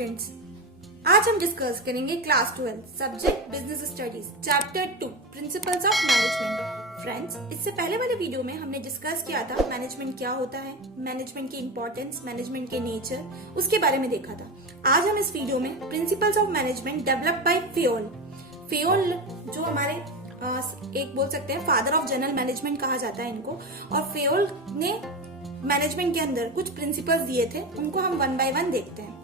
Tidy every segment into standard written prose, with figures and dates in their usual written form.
Students, आज हम discuss करेंगे class 12 subject business studies chapter 2 principles of management. Friends, इससे पहले वाले वीडियो में हमने डिस्कस किया था मैनेजमेंट क्या होता है, मैनेजमेंट की इंपॉर्टेंस, मैनेजमेंट के नेचर, उसके बारे में देखा था। आज हम इस वीडियो में principles of management developed by Fayol जो हमारे एक बोल सकते हैं फादर ऑफ जनरल मैनेजमेंट कहा जाता है इनको, और फेयोल ने मैनेजमेंट के अंदर कुछ प्रिंसिपल्स दिए थे, उनको हम वन बाय वन देखते हैं।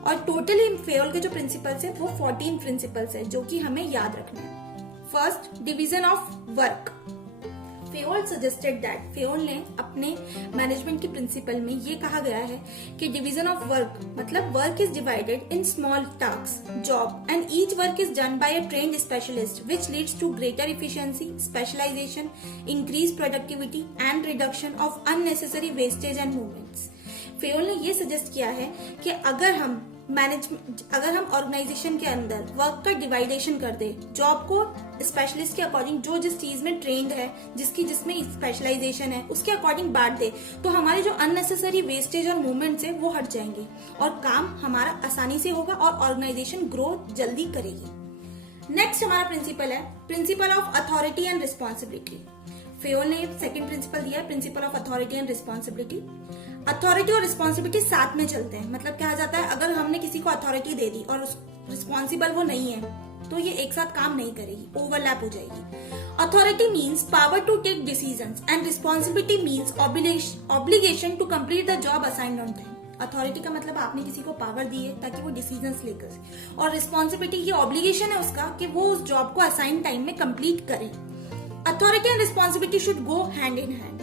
और टोटली फेयोल के जो प्रिंसिपल्स है वो 14 प्रिंसिपल्स है जो कि हमें याद रखना है। First, division of work. Fayol suggested that, Fayol ने अपने मैनेजमेंट के प्रिंसिपल में ये कहा गया है कि डिवीजन ऑफ वर्क मतलब work is divided in small task job and each work is done by a trained specialist which leads to greater efficiency, specialisation, increase productivity and reduction of unnecessary wastage and movements. Fayol ने ये suggest किया है कि अगर हम organisation के अंदर work का डिवाइडेशन कर दे, जॉब को स्पेशलिस्ट के अकॉर्डिंग जो जिस चीज में ट्रेंड है, जिसमें स्पेशलाइजेशन है, उसके अकॉर्डिंग बांट दे, तो हमारे जो अननेसेसरी वेस्टेज और मूवमेंट्स है वो हट जाएंगे और काम हमारा आसानी से होगा और ऑर्गेनाइजेशन ग्रो जल्दी करेगी। नेक्स्ट हमारा प्रिंसिपल है principle of authority and responsibility. Fayol ने सेकंड प्रिंसिपल दिया है principle of authority and responsibility. Authority और रिस्पॉन्सिबिलिटी साथ में चलते हैं, मतलब क्या जाता है, अगर हमने किसी को अथॉरिटी दे दी और रिस्पॉन्सिबल वो नहीं है तो ये एक साथ काम नहीं करेगी, ओवरलैप हो जाएगी। Authority means power to take decisions and responsibility means obligation to complete the job assigned on time. Authority का मतलब आपने किसी को पावर दी है ताकि वो डिसीजंस लेकर, और रिस्पॉन्सिबिलिटी ये ऑब्लिगेशन है उसका कि वो उस जॉब को असाइन टाइम में कंप्लीट करे। Authority and responsibility should go hand in hand.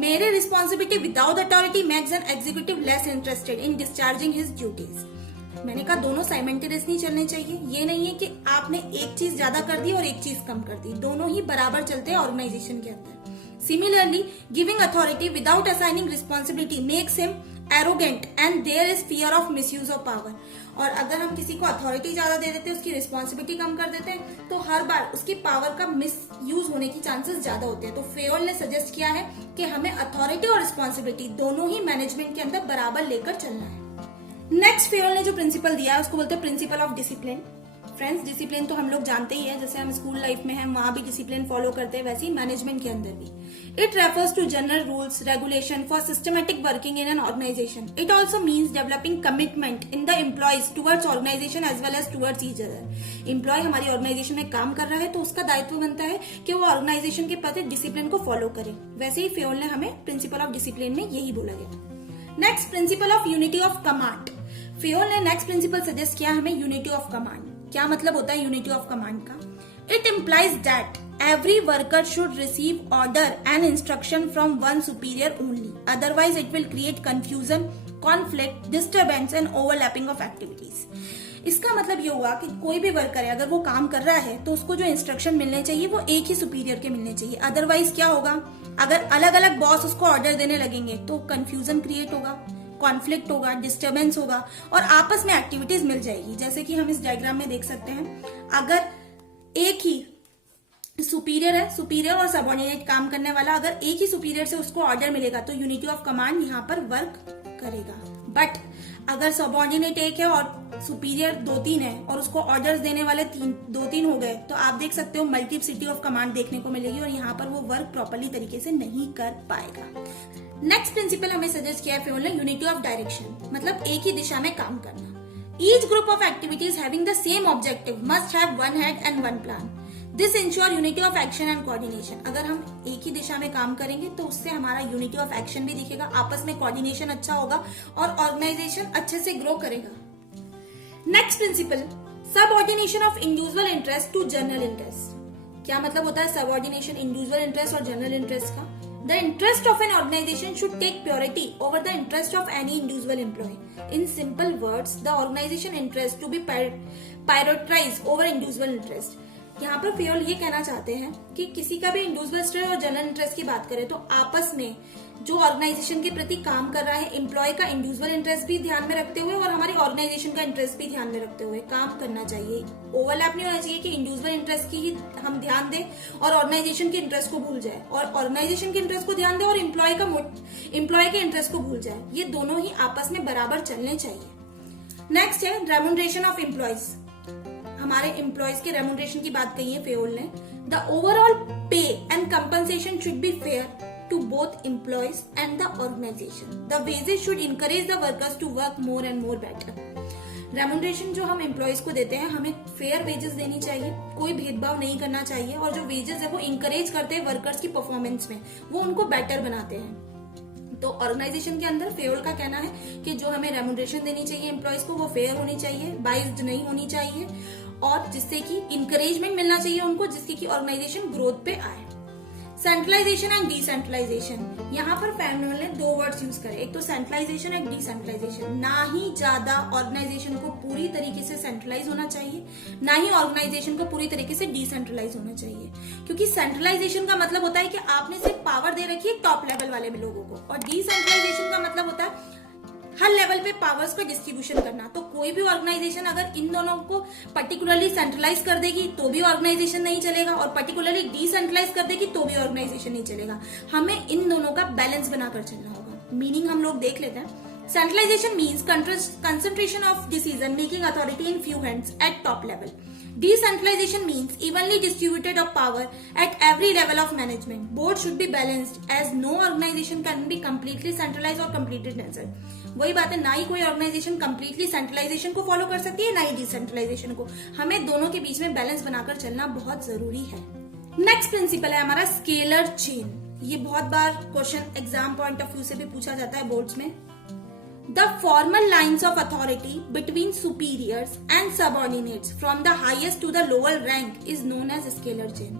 Mere responsibility without authority makes an executive less interested in discharging his duties. मैंने कहा दोनों साइमल्टेनियसली चलने चाहिए। ये नहीं है कि आपने एक चीज ज्यादा कर दी और एक चीज कम कर दी, दोनों ही बराबर चलते हैं ऑर्गेनाइजेशन के अंदर। Similarly, giving authority without assigning responsibility makes him arrogant and there is fear of misuse of power. और अगर हम किसी को अथॉरिटी ज्यादा दे देते हैं, उसकी रिस्पॉन्सिबिलिटी कम कर देते हैं, तो हर बार उसकी पावर का मिस यूज होने की चांसेस ज्यादा होते हैं। तो फेयोल ने सजेस्ट किया है कि हमें अथॉरिटी और रिस्पॉन्सिबिलिटी दोनों ही मैनेजमेंट के अंदर बराबर लेकर चलना है। नेक्स्ट फेयोल ने जो प्रिंसिपल दिया है उसको बोलते हैं principle of discipline. Friends, discipline तो हम लोग जानते ही है, जैसे हम स्कूल लाइफ में हैं वहां भी डिसिप्लिन फॉलो करते हैं, वैसे ही मैनेजमेंट के अंदर भी। It refers to general rules regulation for systematic working in an organisation. It also means developing commitment in the employees towards organisation as well as towards each other. Employee हमारी organisation में काम कर रहा है तो उसका दायित्व बनता है कि वो ऑर्गेनाइजेशन के प्रति डिसिप्लिन को फॉलो करे। वैसे ही फेयोल ने हमें प्रिंसिपल ऑफ डिसिप्लिन में यही बोला गया। Next, principle of unity of command. Fayol ने नेक्स्ट प्रिंसिपल सजेस्ट किया हमें यूनिटी ऑफ कमांड। क्या मतलब होता है यूनिटी ऑफ कमांड का? It implies that every worker should receive order and instruction from one superior only, otherwise it will create confusion, conflict, disturbance and overlapping of activities. इसका मतलब ये हुआ कि कोई भी वर्कर है अगर वो काम कर रहा है तो उसको जो इंस्ट्रक्शन मिलने चाहिए वो एक ही सुपीरियर के मिलने चाहिए। अदरवाइज क्या होगा, अगर अलग अलग बॉस उसको ऑर्डर देने लगेंगे तो कंफ्यूजन क्रिएट होगा, कॉन्फ्लिक्ट होगा, डिस्टर्बेंस होगा और आपस में एक्टिविटीज मिल जाएगी। जैसे कि हम इस डायग्राम में देख सकते हैं, अगर एक ही सुपीरियर है, सुपीरियर और सबऑर्डिनेट काम करने वाला, अगर एक ही सुपीरियर से उसको ऑर्डर मिलेगा तो यूनिटी ऑफ कमांड यहाँ पर वर्क करेगा। बट अगर सबऑर्डिनेट एक है और सुपीरियर 2-3 है और उसको ऑर्डर्स देने वाले 2-3 हो गए, तो आप देख सकते हो मल्टीप्लिसिटी ऑफ कमांड देखने को मिलेगी और यहाँ पर वो वर्क प्रॉपरली तरीके से नहीं कर पाएगा। नेक्स्ट प्रिंसिपल हमें सजेस्ट किया है फेयोल ने यूनिटी ऑफ डायरेक्शन, मतलब एक ही दिशा में काम करना। Each group of activities having the same objective must have one head and one plan. This ensure unity of action and coordination. अगर हम एक ही दिशा में काम करेंगे तो उससे हमारा यूनिटी ऑफ एक्शन भी दिखेगा, आपस में कोऑर्डिनेशन अच्छा होगा और ऑर्गेनाइजेशन अच्छे से ग्रो करेगा। Next principle, subordination of individual interest to general interest. क्या मतलब होता है सबऑर्डिनेशन इंडिविजुअल इंटरेस्ट और जनरल इंटरेस्ट का? The interest of an organization should take priority over the interest of any individual employee. In simple words, the organization interest to be prioritized over individual interest. यहाँ पर Fayol ये कहना चाहते हैं कि किसी का भी इंडिविजुअल इंटरेस्ट और जनरल इंटरेस्ट की बात करें तो आपस में जो ऑर्गेनाइजेशन के प्रति काम कर रहा है, एम्प्लॉय का इंडिविजुअल इंटरेस्ट भी ध्यान में रखते हुए और हमारी ऑर्गेनाइजेशन का इंटरेस्ट भी ध्यान में रखते हुए काम करना चाहिए। ओवरलैप नहीं होना चाहिए कि इंडिविजुअल इंटरेस्ट की ही हम ध्यान दें और ऑर्गेनाइजेशन के इंटरेस्ट को भूल जाए, और ऑर्गेनाइजेशन के इंटरेस्ट को ध्यान दें और एम्प्लॉय के इंटरेस्ट को भूल जाए। ये दोनों ही आपस में बराबर चलने चाहिए। नेक्स्ट है रेम्यूनरेशन ऑफ एम्प्लॉयज। हमारे एम्प्लॉयज के रेम्यूनरेशन की बात कही है फेओल ने। The overall pay and compensation should be fair to both employees and the organisation. The wages should encourage the workers to work more and more better. Remuneration जो हम employees को देते हैं, हमें फेयर वेजेस देनी चाहिए, कोई भेदभाव नहीं करना चाहिए, और जो वेजेस है वो इंकरेज करते हैं वर्कर्स की परफॉर्मेंस में, वो उनको बेटर बनाते हैं। तो ऑर्गेनाइजेशन के अंदर फेओल का कहना है कि जो हमें रेम्यूनरेशन देनी चाहिए एम्प्लॉयज को, वो फेयर होनी चाहिए, बाइस्ड नहीं होनी चाहिए, और जिससे कि इंकरेजमेंट मिलना चाहिए उनको, जिससे कि ऑर्गेनाइजेशन ग्रोथ पे आए। सेंट्रलाइजेशन एंड डिसेंट्रलाइजेशन, यहाँ पर फेओल ने दो वर्ड्स यूज करे, एक तो सेंट्रलाइजेशन एक डिसेंट्रलाइजेशन। ना ही ज्यादा ऑर्गेनाइजेशन को पूरी तरीके से सेंट्रलाइज होना चाहिए, ना ही ऑर्गेनाइजेशन को पूरी तरीके से डिसेंट्रलाइज होना चाहिए, क्योंकि सेंट्रलाइजेशन का मतलब होता है कि आपने सिर्फ पावर दे रखी है टॉप लेवल वाले लोगों को, और डिसेंट्रलाइजेशन का मतलब होता है हर लेवल पे पावर्स का डिस्ट्रीब्यूशन करना। तो कोई भी ऑर्गेनाइजेशन अगर इन दोनों को पर्टिकुलरली सेंट्रलाइज कर देगी तो भी ऑर्गेनाइजेशन नहीं चलेगा, और पर्टिकुलरली डिसेंट्रलाइज कर देगी तो भी ऑर्गेनाइजेशन नहीं चलेगा। हमें इन दोनों का बैलेंस बनाकर चलना होगा। मीनिंग हम लोग देख लेते हैं। Centralisation means concentration of decision making authority in few hands at top level. Decentralization means evenly distributed of power at every level of management. Both should be balanced as no organization can be completely centralized or completely decentralized. वही बात है, ना ही कोई organisation completely centralisation को follow कर सकती है, ना ही डिसेंट्रलाइजेशन को। हमें दोनों के बीच में बैलेंस बनाकर चलना बहुत जरूरी है। नेक्स्ट प्रिंसिपल है हमारा स्केलर चेन। ये बहुत बार question exam point of view से भी पूछा जाता है बोर्ड्स में। The formal lines of authority between superiors and subordinates from the highest to the lower rank is known as scalar chain.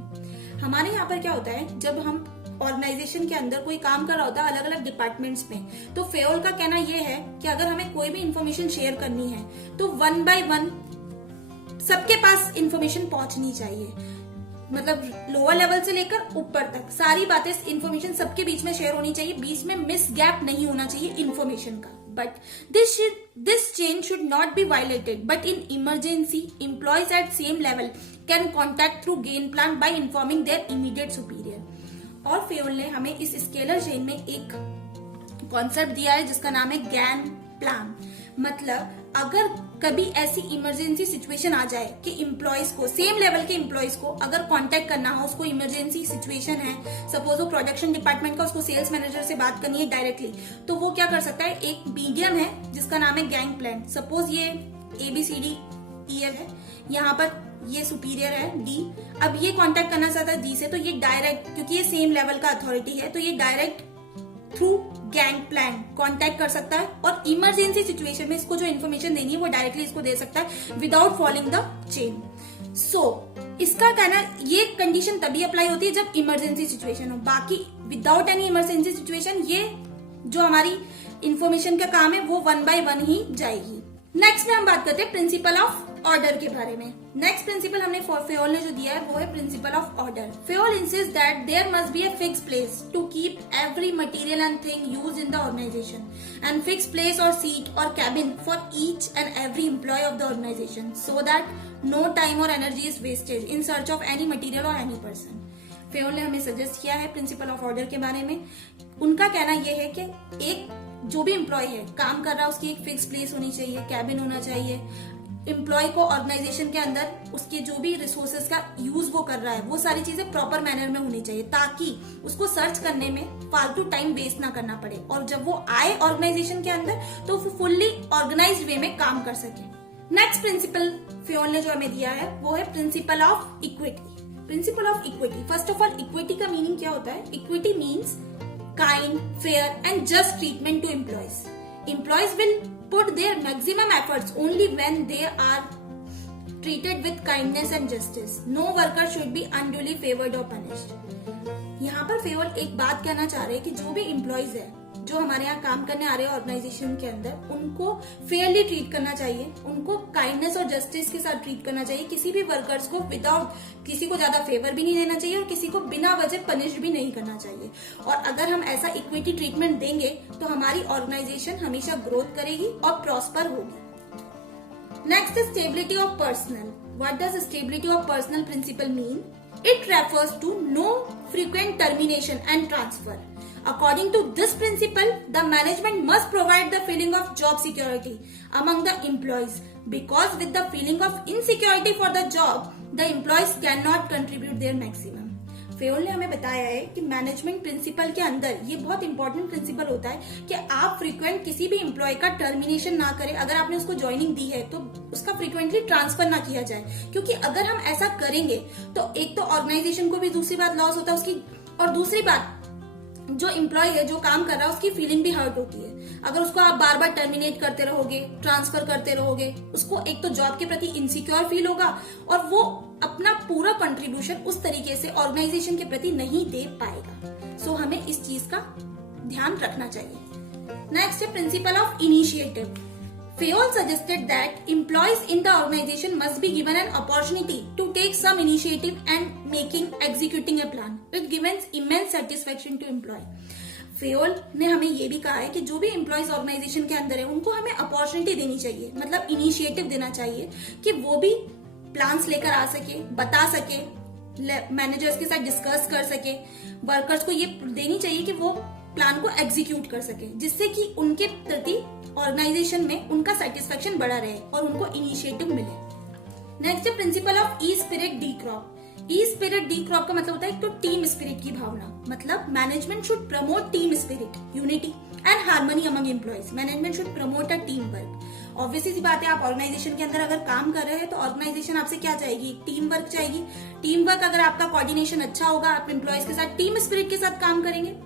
हमारे यहाँ पर क्या होता है, जब हम ऑर्गेनाइजेशन के अंदर कोई काम कर रहा होता है अलग अलग डिपार्टमेंट्स में, तो फेओल का कहना यह है कि अगर हमें कोई भी इंफॉर्मेशन शेयर करनी है तो 1 by 1 सबके पास इंफॉर्मेशन पहुंचनी चाहिए। मतलब लोअर लेवल से लेकर ऊपर तक सारी बातें, इंफॉर्मेशन सबके बीच में शेयर होनी चाहिए, बीच में मिस गैप नहीं होना चाहिए इंफॉर्मेशन का। But this chain should not be violated. But in emergency, employees at same level can contact through gain plan by informing their immediate superior. और फेओल ने हमें इस स्केलर चेन में एक कॉन्सेप्ट दिया है जिसका नाम है गैन प्लान। मतलब अगर कभी ऐसी इमरजेंसी सिचुएशन आ जाए कि एम्प्लॉयज को, सेम लेवल के एम्प्लॉयज को अगर कांटेक्ट करना हो, उसको इमरजेंसी सिचुएशन है, सपोज वो प्रोडक्शन डिपार्टमेंट का, उसको सेल्स मैनेजर से बात करनी है डायरेक्टली, तो वो क्या कर सकता है, एक मीडियम है जिसका नाम है गैंग प्लान। सपोज ये ABCDEF है, यहाँ पर ये सुपीरियर है D, अब ये कांटेक्ट करना चाहता है D से, तो ये डायरेक्ट, क्योंकि ये सेम लेवल का अथॉरिटी है, तो ये direct through gang plan contact कर सकता है, और इमरजेंसी सिचुएशन में इसको जो इन्फॉर्मेशन देनी है वो डायरेक्टली इसको दे सकता है विदाउट फॉलोइंग द चेन। सो इसका कहना, ये कंडीशन तभी अप्लाई होती है जब इमरजेंसी सिचुएशन हो, बाकी विदाउट एनी इमरजेंसी सिचुएशन ये जो हमारी इंफॉर्मेशन का काम है वो 1 by 1 ही जाएगी। नेक्स्ट में हम बात करते हैं प्रिंसिपल ऑफ ऑर्डर के बारे में। नेक्स्ट प्रिंसिपल हमने फेओल ने जो दिया है वो है principle of order. Fayol insist that there must be a fix place to keep every material and thing used in the organization, and fix place और सीट और cabin for each and every employee of the organization, so that no time और energy is wasted in search of any material और any person. Fayol ने हमें suggest किया है principle of order के बारे में। उनका कहना यह है कि एक जो भी एम्प्लॉय है काम कर रहा है उसकी एक फिक्स प्लेस होनी चाहिए, कैबिन होना चाहिए, एम्प्लॉय को ऑर्गेनाइजेशन के अंदर उसके जो भी रिसोर्सेज का यूज वो कर रहा है वो सारी चीजें प्रॉपर मैनर में होनी चाहिए, ताकि उसको सर्च करने में फालतू टाइम वेस्ट ना करना पड़े, और जब वो आए ऑर्गेनाइजेशन के अंदर तो फुल्ली ऑर्गेनाइज्ड वे में काम कर सके। नेक्स्ट प्रिंसिपल फेओल ने जो हमें दिया है वो है principle of equity. Principle of equity, first of all equity का मीनिंग क्या होता है? Equity means kind, fair and just treatment to employees. Employees will put their maximum efforts only when they are treated with kindness and justice. No worker should be unduly favored or punished. यहाँ पर फेओल एक बात कहना चाह रहे हैं कि जो भी एम्प्लॉयज है, जो हमारे यहाँ काम करने आ रहे हैं ऑर्गेनाइजेशन के अंदर, उनको फेयरली ट्रीट करना चाहिए, उनको काइंडनेस और जस्टिस के साथ ट्रीट करना चाहिए। किसी भी वर्कर्स को विदाउट, किसी को ज्यादा फेवर भी नहीं देना चाहिए और किसी को बिना वजह पनिश भी नहीं करना चाहिए। और अगर हम ऐसा इक्विटी ट्रीटमेंट देंगे तो हमारी ऑर्गेनाइजेशन हमेशा ग्रोथ करेगी और प्रॉस्पर होगी। Next is stability of personnel. What does stability of personnel principle mean? It refers to no frequent termination and transfer. According to this principle, the management must provide the feeling of job security among the employees, because with the feeling of insecurity for the job, the employees cannot contribute their maximum. Fayol ने हमें बताया है कि management principal के अंदर ये बहुत important principle होता है कि आप फ्रीक्वेंट किसी भी एम्प्लॉय का टर्मिनेशन ना करें। अगर आपने उसको ज्वाइनिंग दी है तो उसका फ्रीक्वेंटली ट्रांसफर ना किया जाए, क्योंकि अगर हम ऐसा करेंगे तो एक तो ऑर्गेनाइजेशन को भी दूसरी बात लॉस होता है उसकी, और दूसरी बात जो एम्प्लॉय है जो काम कर रहा है उसकी फीलिंग भी हर्ट होती है। अगर उसको आप बार बार टर्मिनेट करते रहोगे, ट्रांसफर करते रहोगे, उसको एक तो जॉब के प्रति इनसिक्योर फील होगा और वो अपना पूरा कंट्रीब्यूशन उस तरीके से ऑर्गेनाइजेशन के प्रति नहीं दे पाएगा। सो हमें इस चीज का ध्यान रखना चाहिए। नेक्स्ट है principle of initiative. Fayol suggested that employees in the organization must be given an opportunity to take some initiative and executing a plan. It gives immense satisfaction to employee. Fayol ने हमें ये भी कहा है कि जो भी एम्प्लॉयज ऑर्गेनाइजेशन के अंदर है उनको हमें अपॉर्चुनिटी देनी चाहिए, मतलब इनिशिएटिव देना चाहिए कि वो भी प्लान्स लेकर आ सके, बता सके, मैनेजर्स के साथ डिस्कस कर सके, वर्कर्स को ये देनी चाहिए कि वो प्लान को एग्जीक्यूट कर सके, जिससे कि उनके प्रति ऑर्गेनाइजेशन में उनका सेटिस्फेक्शन बढ़ा रहे और उनको इनिशिएटिव मिले। नेक्स्ट है principle of E spirit D crop. E spirit D crop का मतलब होता है एक तो टीम स्पिरिट की भावना, मतलब management should promote team spirit, unity and harmony among employees. Management should promote a team work. Obviously सी बात है, आप ऑर्गेनाइजेशन के अंदर अगर काम कर रहे हैं तो ऑर्गेनाइजेशन आपसे क्या चाहेगी? टीम वर्क चाहेगी। टीम वर्क अगर आपका कोऑर्डिनेशन अच्छा होगा, आप एम्प्लॉइज के साथ टीम स्पिरिट के साथ काम करेंगे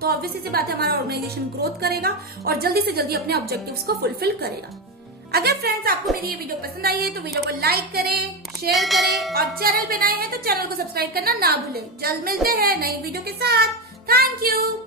तो ऑब्वियसली सी बात है हमारा ऑर्गेनाइजेशन ग्रोथ करेगा और जल्दी से जल्दी अपने ऑब्जेक्टिव्स को फुलफिल करेगा। अगर फ्रेंड्स आपको मेरी ये वीडियो पसंद आई है तो वीडियो को लाइक करें, शेयर करें और चैनल पे नए हैं तो चैनल को सब्सक्राइब करना ना भूलें। जल्द मिलते हैं नई वीडियो के साथ। Thank you.